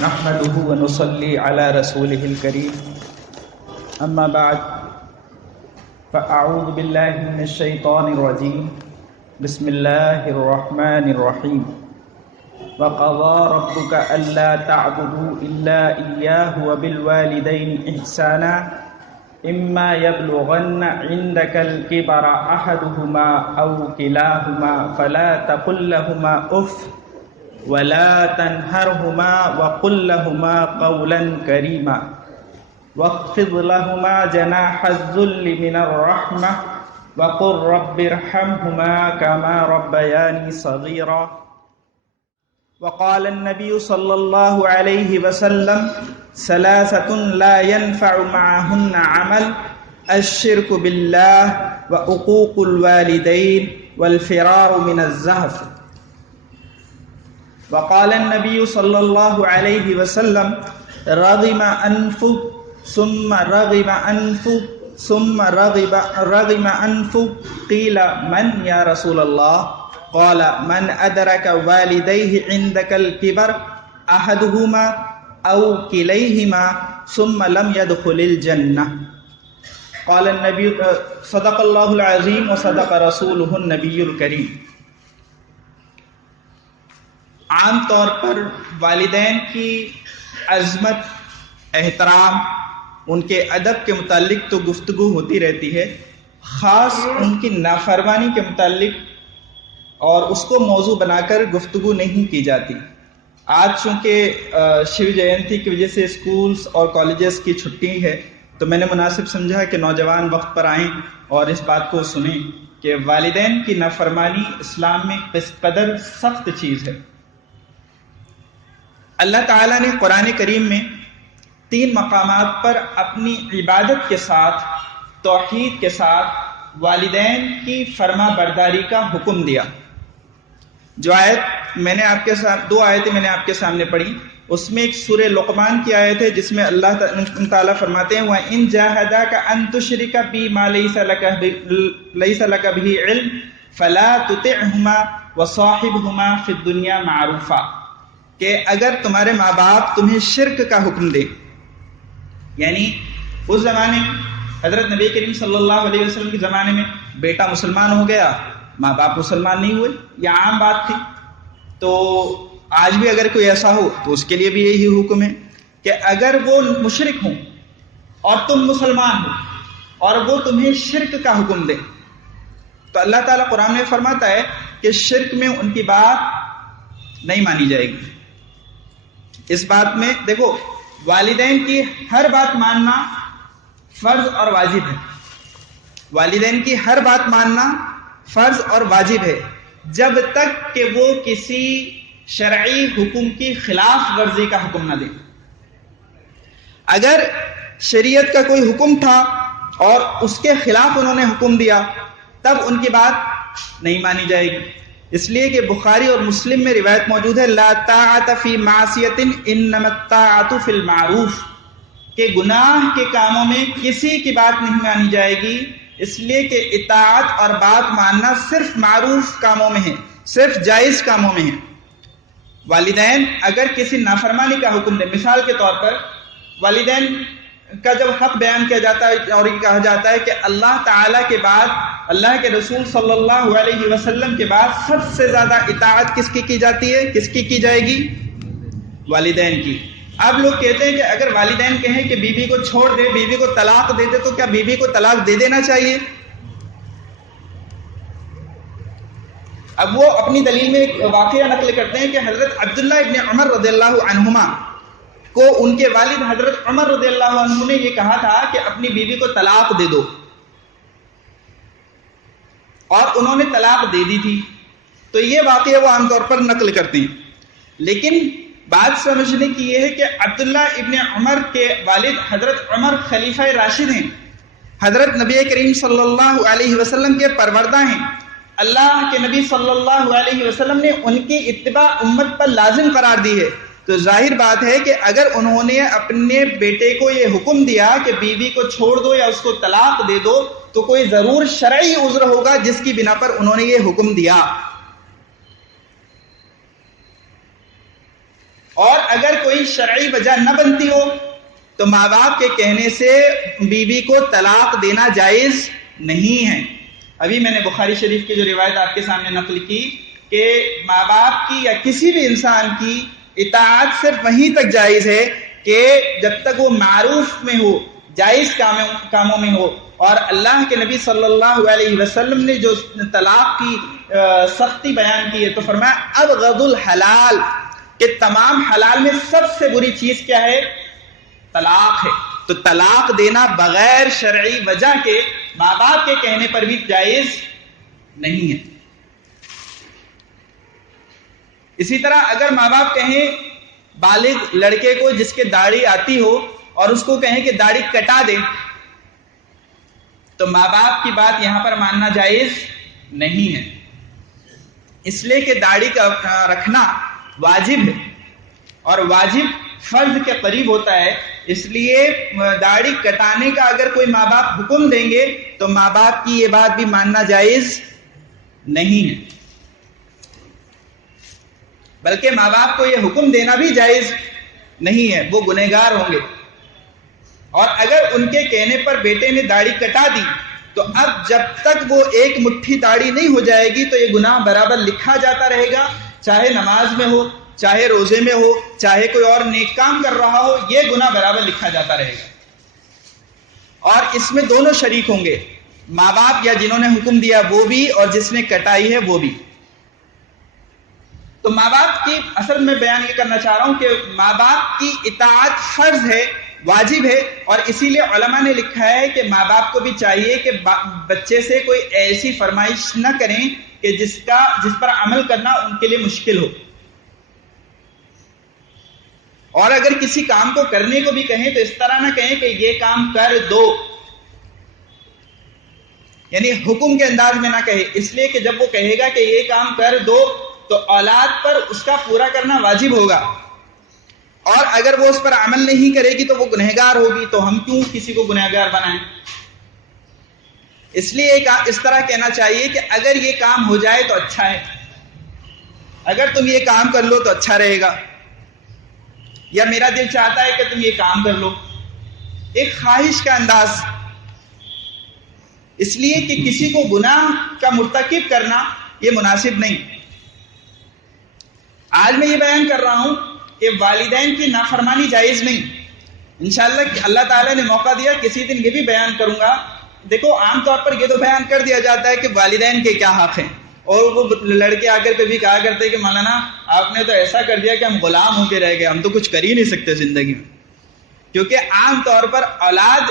نحمده ونصلي على رسوله الكريم أما بعد فأعوذ بالله من الشيطان الرجيم بسم الله الرحمن الرحيم وقضى ربك ألا تعبدوا إلا إياه وبالوالدين إحسانا إما يبلغن عندك الكبر أحدهما أو كلاهما فلا تقل لهما أف ولا تنهرهما وقل لهما قولا كريما واخفض لهما جناح الذل من الرحمة وقل رب ارحمهما كما ربياني صغيرا. وقال النبي صلى الله عليه وسلم ثلاثة لا ينفع معهن عمل الشرك بالله وعقوق الوالدين والفرار من الزحف. وقال النبي صلى الله عليه وسلم رغم أنفه ثم رغم أنفه ثم رغم أنفه قيل من يا رسول الله؟ قال من أدرك والديه عندك الكبر أحدهما أو كليهما ثم لم يدخل الجنة. قال النبي صدق الله العظيم وصدق رسوله النبي الكريم. عام طور پر والدین کی عظمت، احترام، ان کے ادب کے متعلق تو گفتگو ہوتی رہتی ہے، خاص ان کی نافرمانی کے متعلق اور اس کو موضوع بنا کر گفتگو نہیں کی جاتی. آج چونکہ شیو جینتی کی وجہ سے اسکولز اور کالجز کی چھٹی ہے تو میں نے مناسب سمجھا کہ نوجوان وقت پر آئیں اور اس بات کو سنیں کہ والدین کی نافرمانی اسلام میں کس قدر سخت چیز ہے. اللہ تعالیٰ نے قرآن کریم میں 3 مقامات پر اپنی عبادت کے ساتھ، توحید کے ساتھ والدین کی فرما برداری کا حکم دیا. جو آیت میں نے آپ کے ساتھ 2 آیتیں میں نے آپ کے سامنے پڑھی، اس میں ایک سورہ لقمان کی آیت ہے جس میں اللہ تعالیٰ فرماتے ہیں وَإِن جَاهَدَاكَ أَن تُشْرِكَ بِي مَا لَيْسَ لَكَ بِهِ عِلْمٌ فَلَا تُطِعْهُمَا وَصَاحِبْهُمَا فِي الدُّنْيَا مَعْرُوفًا، کہ اگر تمہارے ماں باپ تمہیں شرک کا حکم دے، یعنی اس زمانے میں حضرت نبی کریم صلی اللہ علیہ وسلم کے زمانے میں بیٹا مسلمان ہو گیا، ماں باپ مسلمان نہیں ہوئے، یہ عام بات تھی. تو آج بھی اگر کوئی ایسا ہو تو اس کے لیے بھی یہی حکم ہے کہ اگر وہ مشرک ہوں اور تم مسلمان ہو اور وہ تمہیں شرک کا حکم دیں تو اللہ تعالیٰ قرآن میں فرماتا ہے کہ شرک میں ان کی بات نہیں مانی جائے گی. اس بات میں دیکھو، والدین کی ہر بات ماننا فرض اور واجب ہے. والدین کی ہر بات ماننا فرض اور واجب ہے جب تک کہ وہ کسی شرعی حکم کی خلاف ورزی کا حکم نہ دیں. اگر شریعت کا کوئی حکم تھا اور اس کے خلاف انہوں نے حکم دیا تب ان کی بات نہیں مانی جائے گی. اس لیے کہ بخاری اور مسلم میں روایت موجود ہے لا طاعت فی معصیۃ انما الطاعت فی المعروف، کہ گناہ کے کاموں میں کسی کی بات نہیں مانی جائے گی، اس لیے کہ اطاعت اور بات ماننا صرف معروف کاموں میں ہے، صرف جائز کاموں میں ہے. والدین اگر کسی نافرمانی کا حکم دیں، مثال کے طور پر والدین کا جب حق بیان کیا جاتا ہے اور یہ کہا جاتا ہے کہ اللہ تعالیٰ کے بعد، اللہ کے رسول صلی اللہ علیہ وسلم کے بعد سب سے زیادہ اطاعت کس کی جاتی ہے، کس کی جائے گی؟ والدین کی. اب لوگ کہتے ہیں کہ اگر والدین کہیں کہ بیوی کو چھوڑ دے، بیوی کو طلاق دے دے، تو کیا بیوی کو طلاق دے دینا چاہیے؟ اب وہ اپنی دلیل میں ایک واقعہ نقل کرتے ہیں کہ حضرت عبداللہ ابن عمر رضی اللہ عنہما کو ان کے والد حضرت عمر رضی اللہ عنہ نے یہ کہا تھا کہ اپنی بیوی کو طلاق دے دو، اور انہوں نے طلاق دے دی تھی. تو یہ واقعہ وہ عام طور پر نقل کرتے ہیں. لیکن بات سمجھنے کی یہ ہے کہ عبداللہ ابن عمر کے والد حضرت عمر خلیفہ راشد ہیں، حضرت نبی کریم صلی اللہ علیہ وسلم کے پروردہ ہیں. اللہ کے نبی صلی اللہ علیہ وسلم نے ان کی اتباع امت پر لازم قرار دی ہے. تو ظاہر بات ہے کہ اگر انہوں نے اپنے بیٹے کو یہ حکم دیا کہ بیوی کو چھوڑ دو یا اس کو طلاق دے دو تو کوئی ضرور شرعی عذر ہوگا جس کی بنا پر انہوں نے یہ حکم دیا. اور اگر کوئی شرعی وجہ نہ بنتی ہو تو ماں باپ کے کہنے سے بیوی کو طلاق دینا جائز نہیں ہے۔ ابھی میں نے بخاری شریف کی جو روایت آپ کے سامنے نقل کی کہ ماں باپ کی یا کسی بھی انسان کی اطاعت صرف وہیں تک جائز ہے کہ جب تک وہ معروف میں ہو، جائز کاموں میں ہو۔ اور اللہ کے نبی صلی اللہ علیہ وسلم نے جو طلاق کی سختی بیان کی ہے تو فرمایا ابغض الحلال، کہ تمام حلال میں سب سے بری چیز کیا ہے؟ طلاق ہے۔ تو طلاق دینا بغیر شرعی وجہ کے ماں باپ کے کہنے پر بھی جائز نہیں ہے۔ اسی طرح اگر ماں باپ کہیں بالغ لڑکے کو جس کے داڑھی آتی ہو اور اس کو کہیں کہ داڑھی کٹا دے، تو ماں باپ کی بات یہاں پر ماننا جائز نہیں ہے، اس لیے کہ داڑھی کا رکھنا واجب ہے اور واجب فرض کے قریب ہوتا ہے، اس لیے داڑھی کٹانے کا اگر کوئی ماں باپ حکم دیں گے تو ماں باپ کی یہ بات بھی ماننا جائز نہیں ہے، بلکہ ماں باپ کو یہ حکم دینا بھی جائز نہیں ہے، وہ گنہگار ہوں گے۔ اور اگر ان کے کہنے پر بیٹے نے داڑھی کٹا دی تو اب جب تک وہ ایک مٹھی داڑھی نہیں ہو جائے گی تو یہ گناہ برابر لکھا جاتا رہے گا، چاہے نماز میں ہو، چاہے روزے میں ہو، چاہے کوئی اور نیک کام کر رہا ہو، یہ گناہ برابر لکھا جاتا رہے گا۔ اور اس میں دونوں شریک ہوں گے، ماں باپ یا جنہوں نے حکم دیا وہ بھی اور جس نے کٹائی ہے وہ بھی۔ تو ماں باپ کی اصل میں بیان یہ کرنا چاہ رہا ہوں کہ ماں باپ کی اطاعت فرض ہے، واجب ہے، اور اسی لیے علماء نے لکھا ہے کہ ماں باپ کو بھی چاہیے کہ بچے سے کوئی ایسی فرمائش نہ کریں کہ جس پر عمل کرنا ان کے لیے مشکل ہو، اور اگر کسی کام کو کرنے کو بھی کہیں تو اس طرح نہ کہیں کہ یہ کام کر دو، یعنی حکم کے انداز میں نہ کہے، اس لیے کہ جب وہ کہے گا کہ یہ کام کر دو تو اولاد پر اس کا پورا کرنا واجب ہوگا، اور اگر وہ اس پر عمل نہیں کرے گی تو وہ گنہگار ہوگی، تو ہم کیوں کسی کو گنہگار بنائیں؟ اس لیے اس طرح کہنا چاہیے کہ اگر یہ کام ہو جائے تو اچھا ہے، اگر تم یہ کام کر لو تو اچھا رہے گا، یا میرا دل چاہتا ہے کہ تم یہ کام کر لو، ایک خواہش کا انداز، اس لیے کہ کسی کو گناہ کا مرتکب کرنا یہ مناسب نہیں۔ آج میں یہ بیان کر رہا ہوں کہ والدین کی نافرمانی جائز نہیں، انشاءاللہ کہ اللہ تعالیٰ نے موقع دیا کسی دن یہ بھی بیان کروں گا۔ دیکھو عام طور پر یہ تو بیان کر دیا جاتا ہے کہ والدین کے کیا حق ہیں، اور وہ لڑکے آ کر کے بھی کہا کرتے کہ مولانا آپ نے تو ایسا کر دیا کہ ہم غلام ہو کے رہ گئے، ہم تو کچھ کر ہی نہیں سکتے زندگی میں، کیونکہ عام طور پر اولاد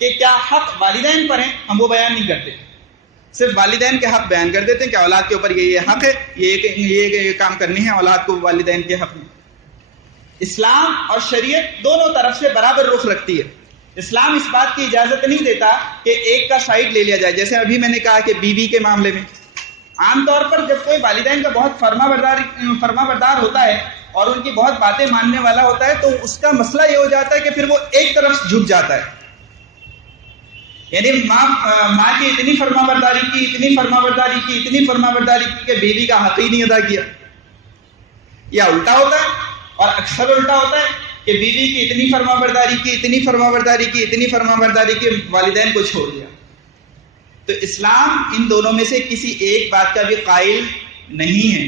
کے کیا حق والدین پر ہیں ہم وہ بیان نہیں کرتے، صرف والدین کے حق بیان کر دیتے ہیں کہ اولاد کے اوپر یہ حق ہے، یہ کام کرنی ہے اولاد کو والدین کے حق میں۔ اسلام اور شریعت دونوں طرف سے برابر رخ رکھتی ہے، اسلام اس بات کی اجازت نہیں دیتا کہ ایک کا سائڈ لے لیا جائے، جیسے ابھی میں نے کہا کہ بیوی کے معاملے میں عام طور پر جب کوئی والدین کا بہت فرما بردار ہوتا ہے اور ان کی بہت باتیں ماننے والا ہوتا ہے تو اس کا مسئلہ یہ ہو جاتا ہے کہ پھر وہ ایک طرف جھک جاتا ہے، یعنی ماں کی اتنی فرما برداری کی کہ بیوی کا حق ہی نہیں ادا کیا، یا الٹا ہوتا ہے، اور اکثر الٹا ہوتا ہے کہ بیوی کی اتنی فرما برداری کی والدین کو چھوڑ دیا۔ تو اسلام ان دونوں میں سے کسی ایک بات کا بھی قائل نہیں ہے۔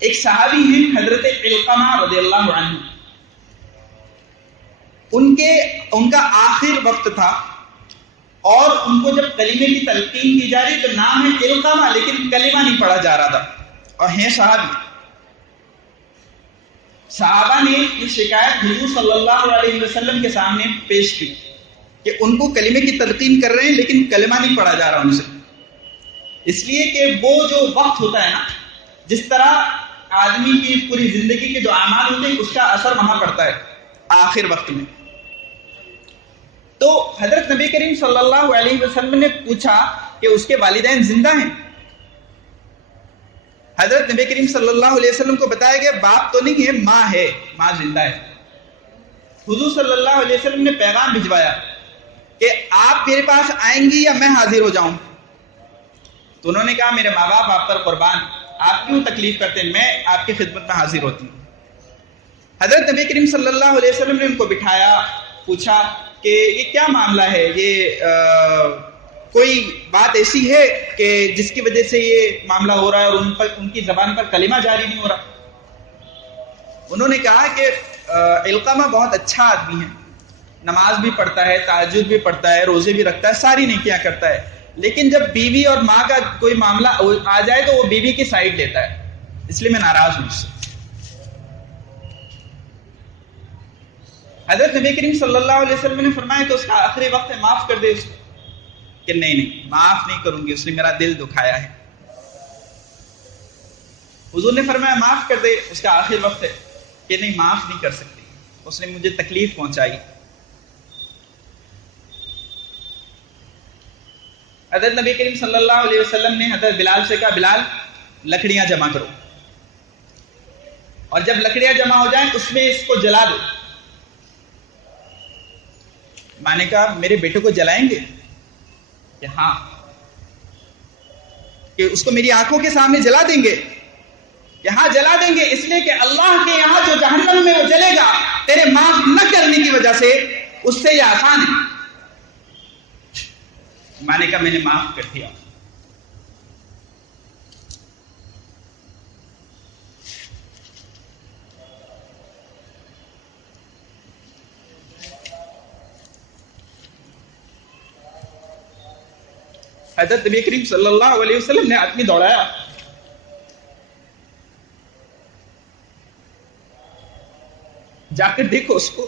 ایک صحابی ہیں حضرت علقمہ رضی اللہ عنہ، ان کا آخر وقت تھا اور ان کو جب کلمے کی تلقین کی جا رہی تو نام ہے علقمہ لیکن کلمہ نہیں پڑھا جا رہا تھا، اور ہیں صحابہ نے یہ شکایت حضور صلی اللہ علیہ وسلم کے سامنے پیش کی کہ ان کو کلمے کی تلقین کر رہے ہیں لیکن کلمہ نہیں پڑھا جا رہا ان سے، اس لیے کہ وہ جو وقت ہوتا ہے نا، جس طرح آدمی کی پوری زندگی کے جو اعمال ہوتے ہیں اس کا اثر وہاں پڑتا ہے آخر وقت میں۔ تو حضرت نبی کریم صلی اللہ علیہ وسلم نے پوچھا کہ اس کے والدین زندہ ہیں؟ حضرت نبی کریم صلی اللہ علیہ وسلم کو بتایا گیا باپ تو نہیں ہے، ماں ہے، ماں زندہ ہے۔ حضور صلی اللہ علیہ وسلم نے پیغام بھجوایا کہ آپ میرے پاس آئیں گی یا میں حاضر ہو جاؤں؟ تو انہوں نے کہا میرے ماں باپ آپ پر قربان، آپ کیوں تکلیف کرتے ہیں، میں آپ کی خدمت میں حاضر ہوتی ہوں۔ حضرت نبی کریم صلی اللہ علیہ وسلم نے ان کو بٹھایا، پوچھا کہ یہ کیا معاملہ ہے، یہ کوئی بات ایسی ہے کہ جس کی وجہ سے یہ معاملہ ہو رہا ہے اور ان کی زبان پر کلمہ جاری نہیں ہو رہا؟ انہوں نے کہا کہ علقمہ بہت اچھا آدمی ہے، نماز بھی پڑھتا ہے، تہجد بھی پڑھتا ہے، روزے بھی رکھتا ہے، ساری نیکیاں کرتا ہے، لیکن جب بیوی اور ماں کا کوئی معاملہ آ جائے تو وہ بیوی کی سائڈ لیتا ہے، اس لیے میں ناراض ہوں اس سے۔ حضرت نبی کریم صلی اللہ علیہ وسلم نے فرمایا کہ اس کا آخری وقت ہے، معاف کر دے اس کو، کہ نہیں معاف نہیں کروں گی، اس نے میرا دل دکھایا ہے۔ حضور نے فرمایا معاف کر دے، اس کا آخر وقت ہے، کہ نہیں معاف نہیں کر سکتی، اس نے مجھے تکلیف پہنچائی۔ حضرت نبی کریم صلی اللہ علیہ وسلم نے حضرت بلال سے کہا بلال لکڑیاں جمع کرو، اور جب لکڑیاں جمع ہو جائیں اس میں اس کو جلا دو۔ میں نے کہا میرے بیٹے کو جلائیں گے؟ کہ ہاں۔ کہ اس کو میری آنکھوں کے سامنے جلا دیں گے؟ کہ ہاں جلا دیں گے، اس لیے کہ اللہ کے یہاں جو جہنم میں وہ جلے گا تیرے معاف نہ کرنے کی وجہ سے، اس سے یہ آسان ہے۔ میں نے کہا میں نے معاف کر دیا۔ حضرت نبی کریم صلی اللہ علیہ وسلم نے آدمی دوڑایا، جا کر دیکھو اس کو۔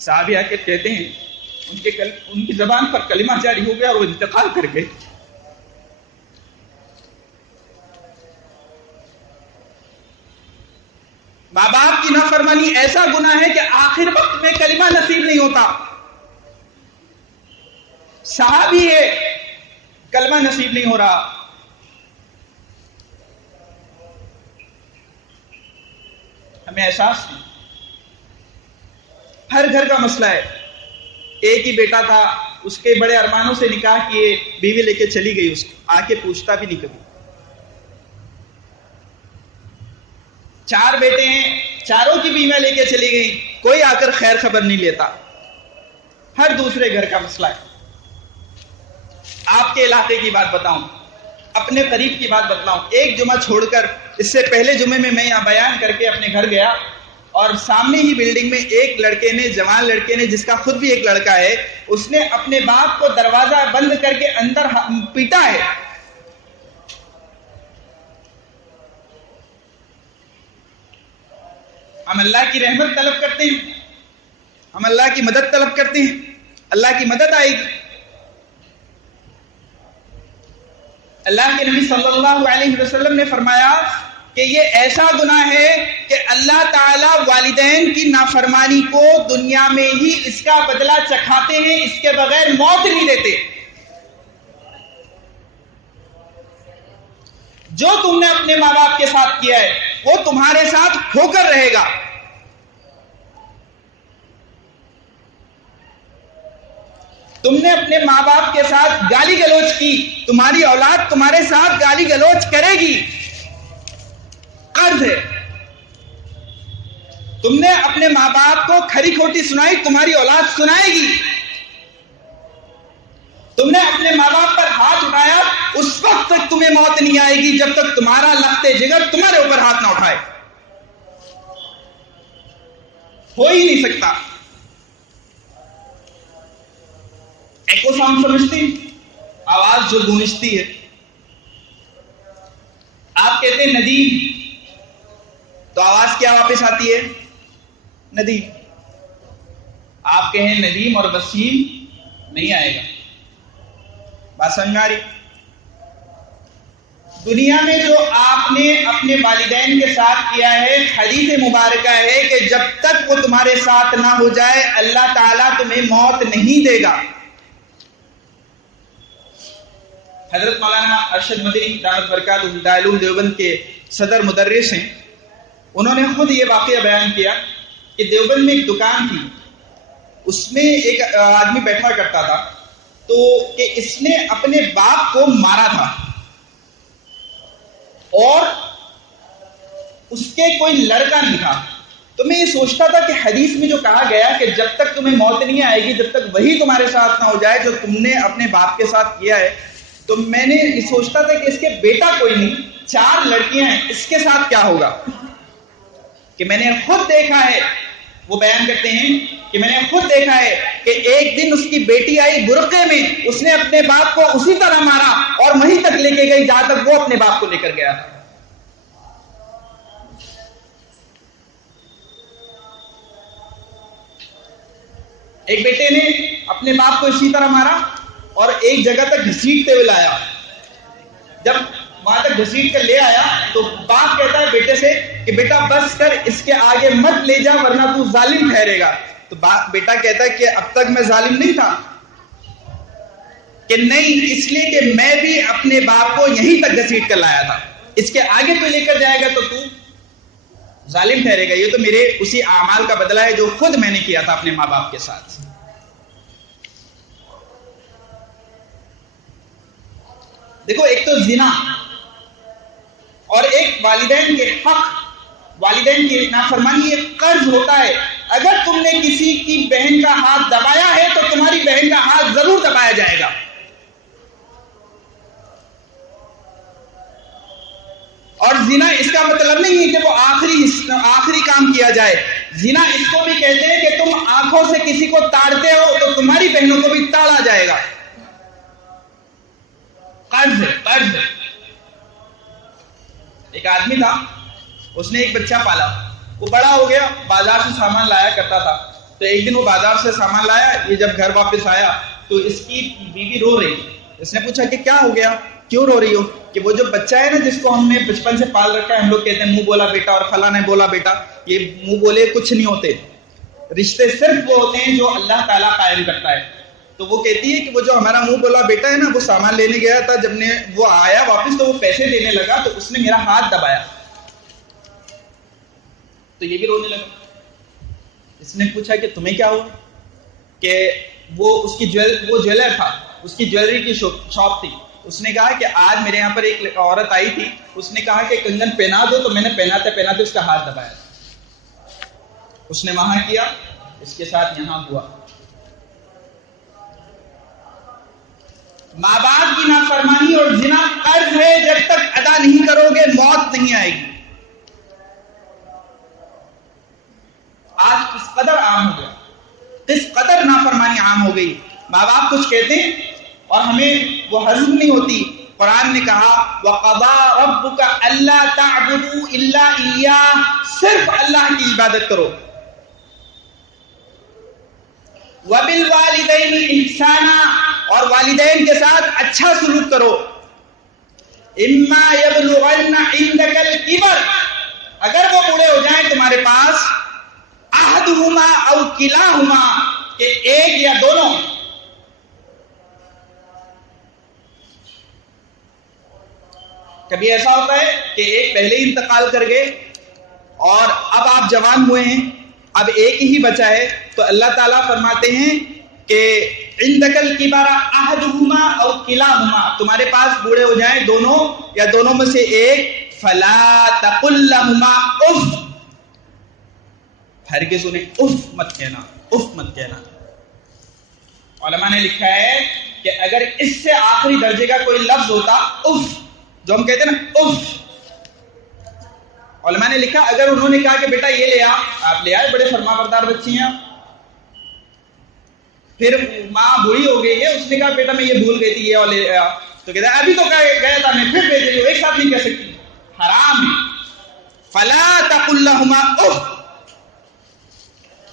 صحابی آ کے کہتے ہیں ان کی زبان پر کلمہ جاری ہو گیا اور وہ انتقال کر گئے۔ ماں باپ کی نافرمانی ایسا گناہ ہے کہ آخر وقت میں کلمہ نصیب نہیں ہوتا۔ صحابی ہے، کلمہ نصیب نہیں ہو رہا۔ ہمیں احساس نہیں، ہر گھر کا مسئلہ ہے۔ ایک ہی بیٹا تھا، اس کے بڑے ارمانوں سے نکاح کیے، بیوی لے کے چلی گئی، اس کو آ کے پوچھتا بھی نہیں کبھی۔ 4 بیٹے ہیں، چاروں کی بیویاں لے کے چلی گئی، کوئی آ کر خیر خبر نہیں لیتا۔ ہر دوسرے گھر کا مسئلہ ہے۔ آپ کے علاقے کی بات بتاؤں، اپنے قریب کی بات بتلاؤں، ایک جمعہ چھوڑ کر اس سے پہلے جمعے میں یہاں بیان کر کے اپنے گھر گیا، اور سامنے ہی بلڈنگ میں ایک لڑکے نے، جوان لڑکے نے، جس کا خود بھی ایک لڑکا ہے، اس نے اپنے باپ کو دروازہ بند کر کے اندر پیٹا ہے۔ ہم اللہ کی رحمت طلب کرتے ہیں، ہم اللہ کی مدد طلب کرتے ہیں، اللہ کی مدد آئے گی۔ اللہ کے نبی صلی اللہ علیہ وسلم نے فرمایا کہ یہ ایسا گناہ ہے کہ اللہ تعالیٰ والدین کی نافرمانی کو دنیا میں ہی اس کا بدلہ چکھاتے ہیں، اس کے بغیر موت نہیں دیتے۔ جو تم نے اپنے ماں باپ کے ساتھ کیا ہے وہ تمہارے ساتھ ہو کر رہے گا۔ تم نے اپنے ماں باپ کے ساتھ گالی گلوچ کی، تمہاری اولاد تمہارے ساتھ گالی گلوچ کرے گی، قرض ہے۔ تم نے اپنے ماں باپ کو کھری کھوٹی سنائی، تمہاری اولاد سنائے گی۔ تم نے اپنے ماں باپ پر ہاتھ اٹھایا، اس وقت تک تمہیں موت نہیں آئے گی جب تک تمہارا لخت جگر تمہارے اوپر ہاتھ نہ اٹھائے۔ ہو ہی نہیں سکتا۔ ایکو ساؤنڈ سمجھتی، آواز جو گونجتی ہے۔ آپ کہتے ہیں ندیم، تو آواز کیا واپس آتی ہے؟ ندیم۔ آپ کہیں ندیم اور وسیم، نہیں آئے گا۔ بات سمجھ میں آ رہی؟ دنیا میں جو آپ نے اپنے والدین کے ساتھ کیا ہے، حدیث مبارکہ ہے کہ جب تک وہ تمہارے ساتھ نہ ہو جائے اللہ تعالیٰ تمہیں موت نہیں دے گا۔ حضرت مولانا ارشد مدنی دامت برکاتہ دارالعلوم دیوبند کے صدر مدرس ہیں، انہوں نے خود یہ واقعہ بیان کیا کہ دیوبند میں ایک دکان تھی، اس میں ایک آدمی بیٹھا کرتا تھا، تو کہ اس نے اپنے باپ کو مارا تھا، اس کے کوئی لڑکا نہیں تھا. تو میں یہ سوچتا تھا کہ حدیث میں جو کہا گیا کہ جب تک تمہیں موت نہیں آئے گی جب تک وہی تمہارے ساتھ نہ ہو جائے جو تم نے اپنے باپ کے ساتھ کیا ہے، تو میں نے یہ سوچتا تھا کہ اس کے بیٹا کوئی نہیں، 4 لڑکیاں ہیں، اس کے ساتھ کیا ہوگا. کہ میں نے خود دیکھا ہے، وہ بیان کرتے ہیں کہ میں نے خود دیکھا ہے کہ ایک دن اس کی بیٹی آئی برقعے میں، اس نے اپنے باپ کو اسی طرح مارا اور وہیں تک لے کے گئی جہاں تک وہ اپنے باپ کو لے کر گیا تھا. ایک بیٹے نے اپنے باپ کو اسی طرح مارا اور ایک جگہ تک گھسیٹتے ہوئے لایا. جب وہاں تک گھسیٹ کر لے آیا تو باپ کہتا ہے بیٹے سے کہ بیٹا بس کر، اس کے آگے مت لے جا ورنہ تو ظالم ٹھہرے گا. تو بیٹا کہتا ہے کہ اب تک میں ظالم نہیں تھا. کہ نہیں، اس لیے کہ میں بھی اپنے باپ کو یہیں تک گھسیٹ کر لایا تھا، اس کے آگے تو لے کر جائے گا تو ظالم ٹھہرے گا. یہ تو میرے اسی اعمال کا بدلہ ہے جو خود میں نے کیا تھا اپنے ماں باپ کے ساتھ. دیکھو، ایک تو زنا اور ایک والدین کے حق، والدین کی نافرمانی ایک قرض ہوتا ہے. اگر تم نے کسی کی بہن کا ہاتھ دبایا ہے تو تمہاری بہن کا ہاتھ ضرور دبایا جائے گا. اور زنا اس کا مطلب نہیں ہے کہ وہ آخری کام کیا جائے. زنا اس کو بھی کہتے ہیں کہ تم آنکھوں سے کسی کو تاڑتے ہو تو تمہاری بہنوں کو بھی تاڑا جائے گا. قرض قرض. ایک آدمی تھا، اس نے ایک بچہ پالا، وہ بڑا ہو گیا، بازار سے سامان لایا کرتا تھا. تو ایک دن وہ بازار سے سامان لایا، یہ جب گھر واپس آیا تو اس کی بیوی رو رہی. اس نے پوچھا کہ کیا ہو گیا، کیوں رو رہی ہو؟ کہ وہ جو بچہ ہے نا جس کو ہم نے بچپن سے پال رکھا ہے، ہم لوگ کہتے ہیں منہ بولا بیٹا اور فلاں نے بولا بیٹا. یہ منہ بولے کچھ نہیں ہوتے، رشتے صرف وہ ہوتے ہیں جو اللہ تعالیٰ قائم کرتا ہے. تو وہ کہتی ہے کہ وہ جو ہمارا منہ بولا بیٹا ہے نا، وہ سامان لینے گیا تھا، جب نے وہ آیا واپس تو وہ پیسے دینے لگا تو اس نے میرا ہاتھ دبایا. تو یہ بھی رونے لگا. اس نے پوچھا کہ تمہیں کیا ہوا؟ کہ وہ جویلر تھا، اس کی جویلری کی شاپ تھی. اس نے کہا کہ آج میرے یہاں پر ایک عورت آئی تھی، اس نے کہا کہ کنگن پہنا دو، تو میں نے پہناتے پہناتے اس کا ہاتھ دبایا. اس نے وہاں کیا، اس کے ساتھ یہاں ہوا. ماں باپ کی نافرمانی اور زنا قرض ہے، جب تک ادا نہیں کرو گے موت نہیں آئے گی. آج کس قدر عام ہو گیا، کس قدر نافرمانی عام ہو گئی. ماں باپ کچھ کہتے ہیں اور ہمیں وہ ہضم نہیں ہوتی. قرآن نے کہا وَقَضَىٰ رَبُّكَ أَلَّا تَعْبُدُوا إِلَّا إِيَّاهُ، صرف اللہ کی عبادت کرو. وَبِالْوَالِدَيْنِ إِحْسَانًا، اور والدین کے ساتھ اچھا سلوک کرو. إِمَّا يَبْلُغَنَّ عِندَكَ الْكِبَرَ، اگر وہ بوڑھے ہو جائیں تمہارے پاس، أَحَدُهُمَا أَوْ كِلَاهُمَا، کہ ایک یا دونوں. کبھی ایسا ہوتا ہے کہ ایک پہلے ہی انتقال کر گئے اور اب آپ جوان ہوئے ہیں، اب ایک ہی بچا ہے، تو اللہ تعالیٰ فرماتے ہیں کہ عندک الکبر احدہما او کلاہما، تمہارے پاس بوڑھے ہو جائیں دونوں یا دونوں میں سے ایک، فلا تقل لہما اف، ہرگز انہیں اف مت کہنا، اف مت کہنا. علماء نے لکھا ہے کہ اگر اس سے آخری درجے کا کوئی لفظ ہوتا، اف، جو ہم کہتے ہیں نا اف، علماء نے لکھا اگر انہوں نے کہا کہ بیٹا یہ لے آ، آپ لے آئے، بڑے فرما بردار بچی ہیں، پھر ماں بوڑھی ہو گئی ہے، اس نے کہا بیٹا میں یہ بھول گئی تھی یہ اور لے آ، تو کہتا ہے ابھی تو گیا تھا میں، پھر بھیج رہی ہوں، ایک ساتھ نہیں کہہ سکتی، حرام ہے. فلا تقل لہما اف.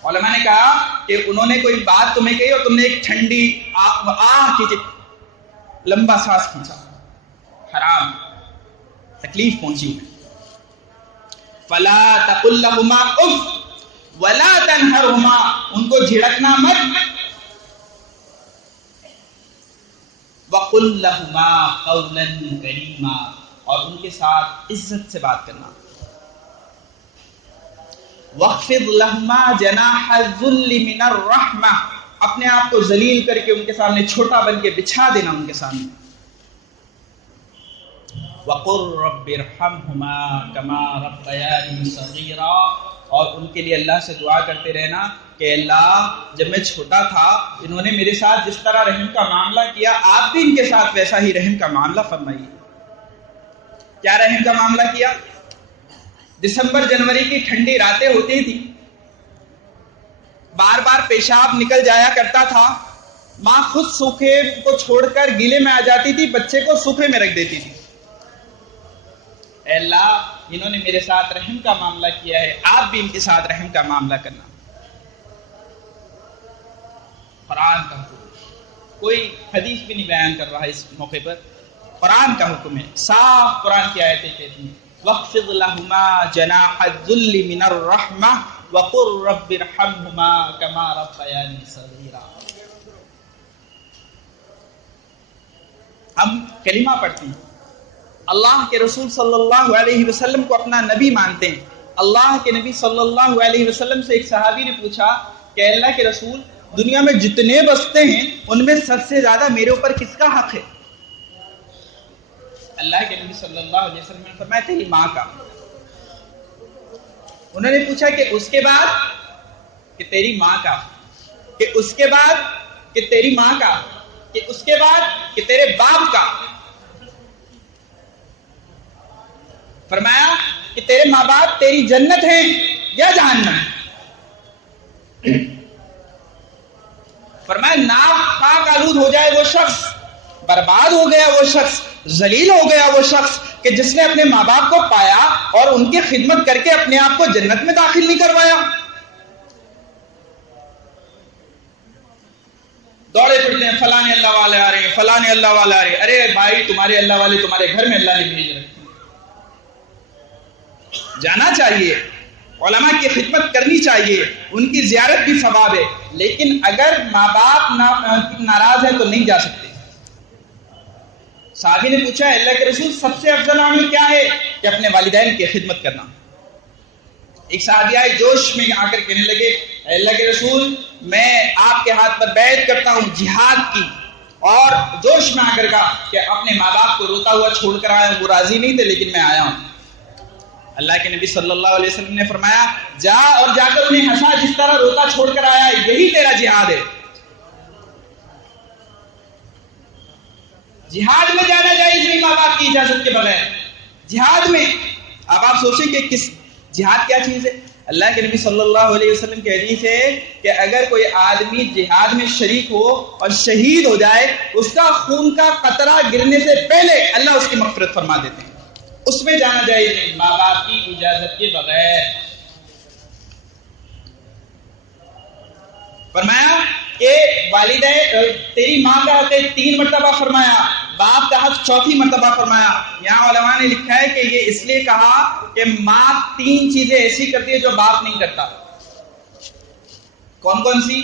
علماء نے کہا کہ انہوں نے کوئی بات تمہیں کہی اور تم نے ایک ٹھنڈی آہ کھینچی، لمبا سانس کھینچا، حرام، تکلیف پہنچی انہیں. فلا تقل لهما اف ولا تنهرهما، ان کو جھڑکنا مت. وقل لهما قولا کریما، اور ان کے ساتھ عزت سے بات کرنا. واخفض لهما جناح الذل من الرحمہ، اپنے آپ کو ذلیل کر کے ان کے سامنے چھوٹا بن کے بچھا دینا ان کے سامنے. وَقُلْ رَبِّ ارْحَمْهُمَا كَمَا رَبَّيَانِي صَغِيرًا، اور ان کے لیے اللہ سے دعا کرتے رہنا کہ اللہ جب میں چھوٹا تھا انہوں نے میرے ساتھ جس طرح رحم کا معاملہ کیا، آپ بھی ان کے ساتھ ویسا ہی رحم کا معاملہ فرمائیے۔ کیا رحم کا معاملہ کیا؟ دسمبر جنوری کی ٹھنڈی راتیں ہوتی تھی، بار بار پیشاب نکل جایا کرتا تھا، ماں خود سوکھے کو چھوڑ کر گیلے میں آ جاتی تھی، بچے کو سوکھے میں رکھ دیتی تھی۔ اے اللہ انہوں نے میرے ساتھ رحم کا معاملہ کیا ہے، آپ بھی ان کے ساتھ رحم کا معاملہ کرنا۔ قرآن کا حکم، کوئی حدیث بھی نہیں بیان کر رہا اس موقع پر، قرآن کا حکم ہے، صاف قرآن کی آیتیں کہتی ہیں وَاخْفِضْ لَهُمَا جَنَاحَ الذُّلِّ مِنَ الرَّحْمَةِ وَقُلْ رَبِّ ارْحَمْهُمَا كَمَا رَبَّيَانِي صَغِيرًا۔ ہم کلمہ پڑھتے ہیں، اللہ کے رسول صلی اللہ علیہ وسلم کو اپنا نبی مانتے ہیں۔ اللہ کے نبی صلی اللہ علیہ وسلم سے ایک صحابی نے پوچھا کہ اللہ کے رسول، دنیا میں جتنے بستے ہیں ان میں سب سے زیادہ میرے اوپر کس کا حق ہے؟ اللہ کے نبی صلی اللہ علیہ وسلم نے فرمایا تیری ماں کا۔ انہوں نے پوچھا کہ اس کے بعد؟ کہ تیری ماں کا۔ کہ اس کے بعد؟ کہ تیری ماں کا۔ کہ اس کے بعد؟ کہ تیرے باپ کا۔ فرمایا کہ تیرے ماں باپ تیری جنت ہیں یا جہنم؟ فرمایا ناک پاک آلود ہو جائے وہ شخص، برباد ہو گیا وہ شخص، ذلیل ہو گیا وہ شخص کہ جس نے اپنے ماں باپ کو پایا اور ان کی خدمت کر کے اپنے آپ کو جنت میں داخل نہیں کروایا۔ دوڑے پھرتے ہیں فلاں اللہ والے آ رہے ہیں، فلاں اللہ والے آ رہے ہیں۔ ارے بھائی تمہارے اللہ والے تمہارے گھر میں اللہ نے بھیج رکھے، جانا چاہیے، علماء کی خدمت کرنی چاہیے، ان کی زیارت بھی ثواب ہے، لیکن اگر ماں باپ ناراض ہے تو نہیں جا سکتے۔ صحابی نے پوچھا اللہ کے رسول سب سے افضل عمل کیا ہے؟ کہ اپنے والدین کی خدمت کرنا۔ ایک صحابی آئے جوش میں آ کر کہنے لگے اللہ کے رسول میں آپ کے ہاتھ پر بیعت کرتا ہوں جہاد کی، اور جوش میں آ کر کہا کہ اپنے ماں باپ کو روتا ہوا چھوڑ کر آیا ہوں، وہ راضی نہیں تھے لیکن میں آیا ہوں۔ اللہ کے نبی صلی اللہ علیہ وسلم نے فرمایا جا اور جا کر انہیں ہنسا جس طرح روتا چھوڑ کر آیا، یہی تیرا جہاد ہے۔ جہاد میں جانا جائز نہیں ماں باپ کی اجازت کے بغیر، جہاد میں۔ اب آپ سوچیں کہ کس جہاد کیا چیز ہے؟ اللہ کے نبی صلی اللہ علیہ وسلم کی حدیث ہے کہ اگر کوئی آدمی جہاد میں شریک ہو اور شہید ہو جائے، اس کا خون کا قطرہ گرنے سے پہلے اللہ اس کی مغفرت فرما دیتے ہیں۔ اس میں جانا جائز نہیں ماں باپ کی اجازت کے بغیر۔ فرمایا کہ والدین تیری ماں کا حق 3 مرتبہ فرمایا، باپ کا حق 4 مرتبہ فرمایا۔ یہاں علماء نے لکھا ہے کہ یہ اس لیے کہا کہ ماں 3 چیزیں ایسی کرتی ہے جو باپ نہیں کرتا۔ کون کون سی؟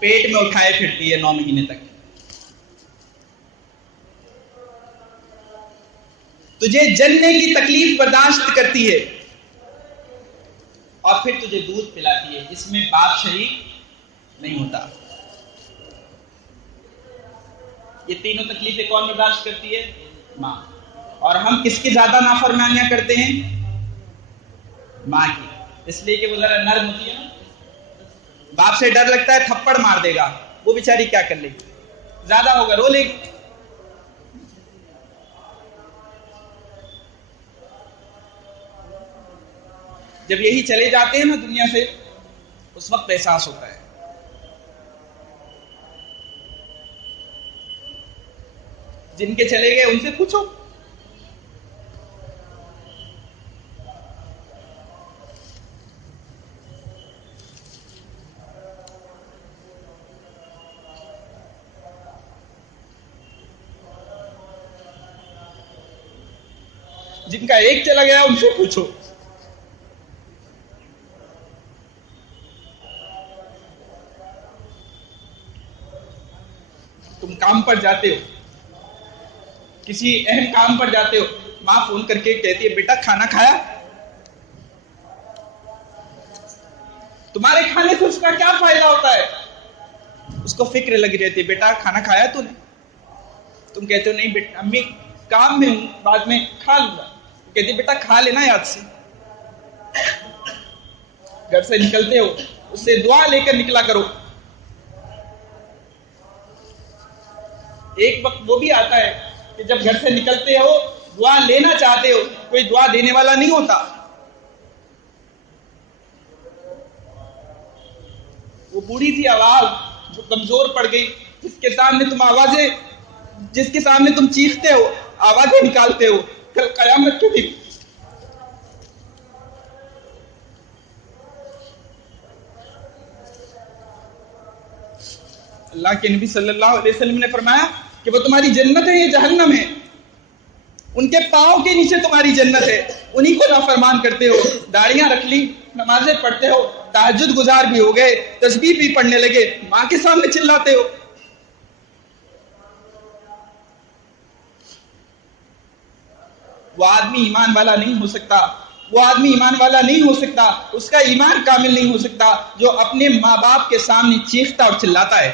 پیٹ میں اٹھائے پھرتی ہے 9 مہینے تک، تجھے جلنے کی تکلیف برداشت کرتی ہے، اور پھر تجھے دودھ پلاتی ہے۔ اس میں باپ شریک نہیں ہوتا۔ یہ تینوں تکلیفیں کون برداشت کرتی ہے؟ ماں۔ اور ہم کس کی زیادہ نافرمانیاں کرتے ہیں؟ ماں کی، اس لیے کہ وہ ذرا نرم ہوتی ہے نا۔ باپ سے ڈر لگتا ہے تھپڑ مار دے گا، وہ بیچاری کیا کر لے گی؟ زیادہ ہوگا رو لے گی۔ جب یہی چلے جاتے ہیں نا دنیا سے، اس وقت احساس ہوتا ہے۔ جن کے چلے گئے ان سے پوچھو، جن کا ایک چلا گیا ان سے پوچھو۔ تم کام پر جاتے ہو، کسی اہم کام پر جاتے ہو، ماں فون کر کے کہتی ہے بیٹا کھانا کھایا؟ تمہارے کھانے سے اس کا کیا فائدہ ہوتا ہے؟ اس کو فکر لگی رہتی ہے بیٹا کھانا کھایا تو نے؟ تم کہتے ہو نہیں بیٹا امی کام میں ہوں، بعد میں کھا لوں گا. کہتی بیٹا کھا لینا یاد سے. گھر سے نکلتے ہو اس سے دعا لے کر نکلا کرو. ایک وقت وہ بھی آتا ہے کہ جب گھر سے نکلتے ہو دعا لینا چاہتے ہو، کوئی دعا دینے والا نہیں ہوتا. وہ بوڑھی تھی آواز جو کمزور پڑ گئی، جس کے سامنے تم چیختے ہو، آوازیں نکالتے ہو، کل قیامت کے دن اللہ کے نبی صلی اللہ علیہ وسلم نے فرمایا کہ وہ تمہاری جنت ہے، یہ جہنم ہے. ان کے پاؤں کے نیچے تمہاری جنت ہے. انہی کو نافرمان کرتے ہو، داڑیاں رکھ لی، نمازیں پڑھتے ہو، تہجد گزار بھی ہو گئے، تسبیح بھی پڑھنے لگے، ماں کے سامنے چلاتے ہو. وہ آدمی ایمان والا نہیں ہو سکتا، وہ آدمی ایمان والا نہیں ہو سکتا، اس کا ایمان کامل نہیں ہو سکتا جو اپنے ماں باپ کے سامنے چیختا اور چلاتا ہے.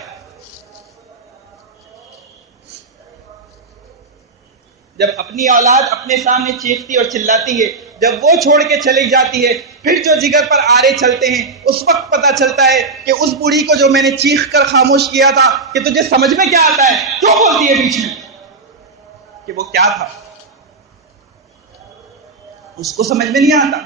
جب اپنی اولاد اپنے سامنے چیختی اور چلاتی ہے، جب وہ چھوڑ کے چلی جاتی ہے، پھر جو جگر پر آرے چلتے ہیں، اس وقت پتا چلتا ہے کہ اس بوڑھی کو جو میں نے چیخ کر خاموش کیا تھا کہ تجھے سمجھ میں کیا آتا ہے، کیوں بولتی ہے بیچ میں، کہ وہ کیا تھا اس کو سمجھ میں نہیں آتا.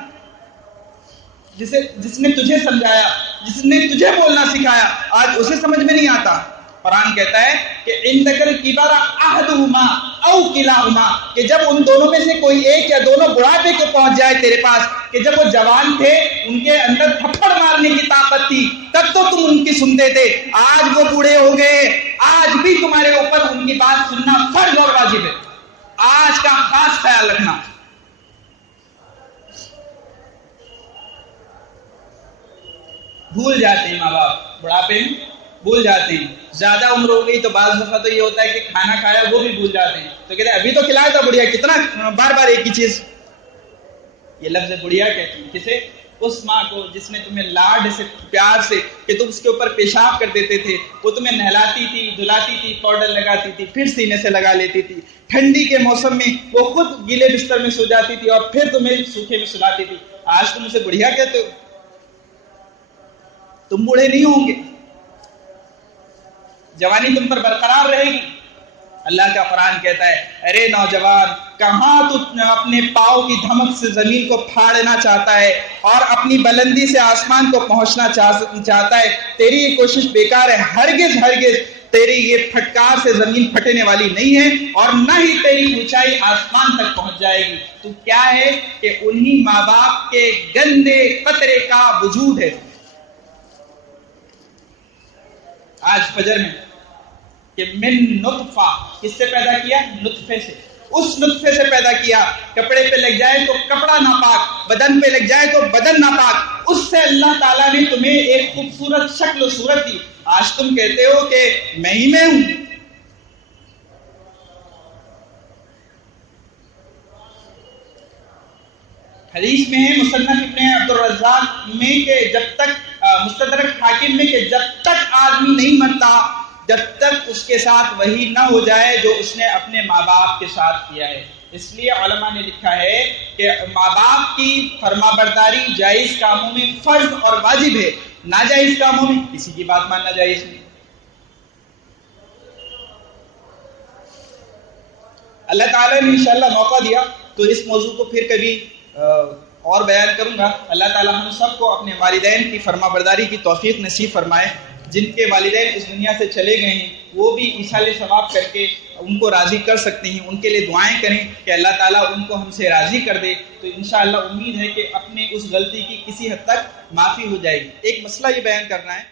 جس نے تجھے سمجھایا، جس نے تجھے بولنا سکھایا، آج اسے سمجھ میں نہیں آتا. قرآن کہتا ہے کہ اِنْ الْكِبَرَ أَحَدُهُمَا أَوْ كِلَاهُمَا، کہ جب ان دونوں میں سے کوئی ایک یا دونوں بڑھاپے کو پہنچ جائے تیرے پاس، کہ جب وہ جوان تھے ان کے اندر تھپڑ مارنے کی طاقت تھی، تب تو تم ان کی سنتے تھے. آج وہ بوڑھے ہو گئے، آج بھی تمہارے اوپر ان کی بات سننا فرض اور واجب ہے. آج کا خاص خیال رکھنا. بھول جاتے ہیں ماں باپ، بڑھاپے میں بھول جاتے ہیں. زیادہ عمر ہو گئی تو بعض دفعہ تو یہ ہوتا ہے کہ کھانا کھایا وہ بھی بھول جاتے ہیں، تو کہتے ہیں ابھی تو کھلایا تھا بڑھیا، کتنا بار بار ایک ہی چیز. یہ لفظ بڑھیا کہتے ہیں کسے؟ اس ماں کو جس نے تمہیں لاڈ سے، پیار سے، کہ تم اس کے اوپر پیشاب کر دیتے تھے، وہ تمہیں نہلاتی تھی، دھلاتی تھی، پاؤڈر لگاتی تھی، پھر سینے سے لگا لیتی تھی. ٹھنڈی کے موسم میں وہ خود گیلے بستر میں سو جاتی تھی اور پھر تمہیں سوکھے میں سلاتی تھی. آج تم اسے بڑھیا کہتے ہو. تم بوڑھے نہیں ہوں گے، جوانی تم پر برقرار رہے گی. اللہ کا قرآن کہتا ہے ارے نوجوان، کہاں تو اپنے پاؤں کی دھمک سے زمین کو پھاڑنا چاہتا ہے اور اپنی بلندی سے آسمان کو پہنچنا چاہتا ہے. تیری یہ کوشش بیکار ہے. ہرگز ہرگز تیری یہ پھٹکار سے زمین پھٹنے والی نہیں ہے اور نہ ہی تیری اونچائی آسمان تک پہنچ جائے گی. تو کیا ہے کہ انہی ماں باپ کے گندے قطرے کا وجود ہے. آج فجر میں کہ من نطفہ، کس سے پیدا کیا؟ نطفے سے. اس نطفے سے پیدا کیا. کپڑے پہ لگ جائے تو کپڑا ناپاک، بدن پہ لگ جائے تو بدن ناپاک. اس سے اللہ تعالیٰ نے تمہیں ایک خوبصورت شکل و صورت دی. آج تم کہتے ہو کہ میں ہی میں ہوں. حدیث میں ہے مصنف ابن عبدالرزاق میں کہ جب تک مستدرک حاکم میں کہ جب تک آدمی نہیں مرتا، جب تک اس کے ساتھ وہی نہ ہو جائے جو اس نے اپنے ماں باپ کے ساتھ کیا ہے. اس لیے علماء نے لکھا ہے کہ ماں باپ کی فرما برداری جائز کاموں میں فرض اور واجب ہے، ناجائز کاموں میں کسی کی بات ماننا جائز نہیں. اللہ تعالیٰ نے انشاءاللہ موقع دیا تو اس موضوع کو پھر کبھی اور بیان کروں گا. اللہ تعالیٰ ہم سب کو اپنے والدین کی فرما برداری کی توفیق نصیب فرمائے. جن کے والدین اس دنیا سے چلے گئے ہیں وہ بھی ایصال ثواب کر کے ان کو راضی کر سکتے ہیں. ان کے لیے دعائیں کریں کہ اللہ تعالیٰ ان کو ہم سے راضی کر دے. تو انشاءاللہ امید ہے کہ اپنے اس غلطی کی کسی حد تک معافی ہو جائے گی. ایک مسئلہ یہ بیان کرنا ہے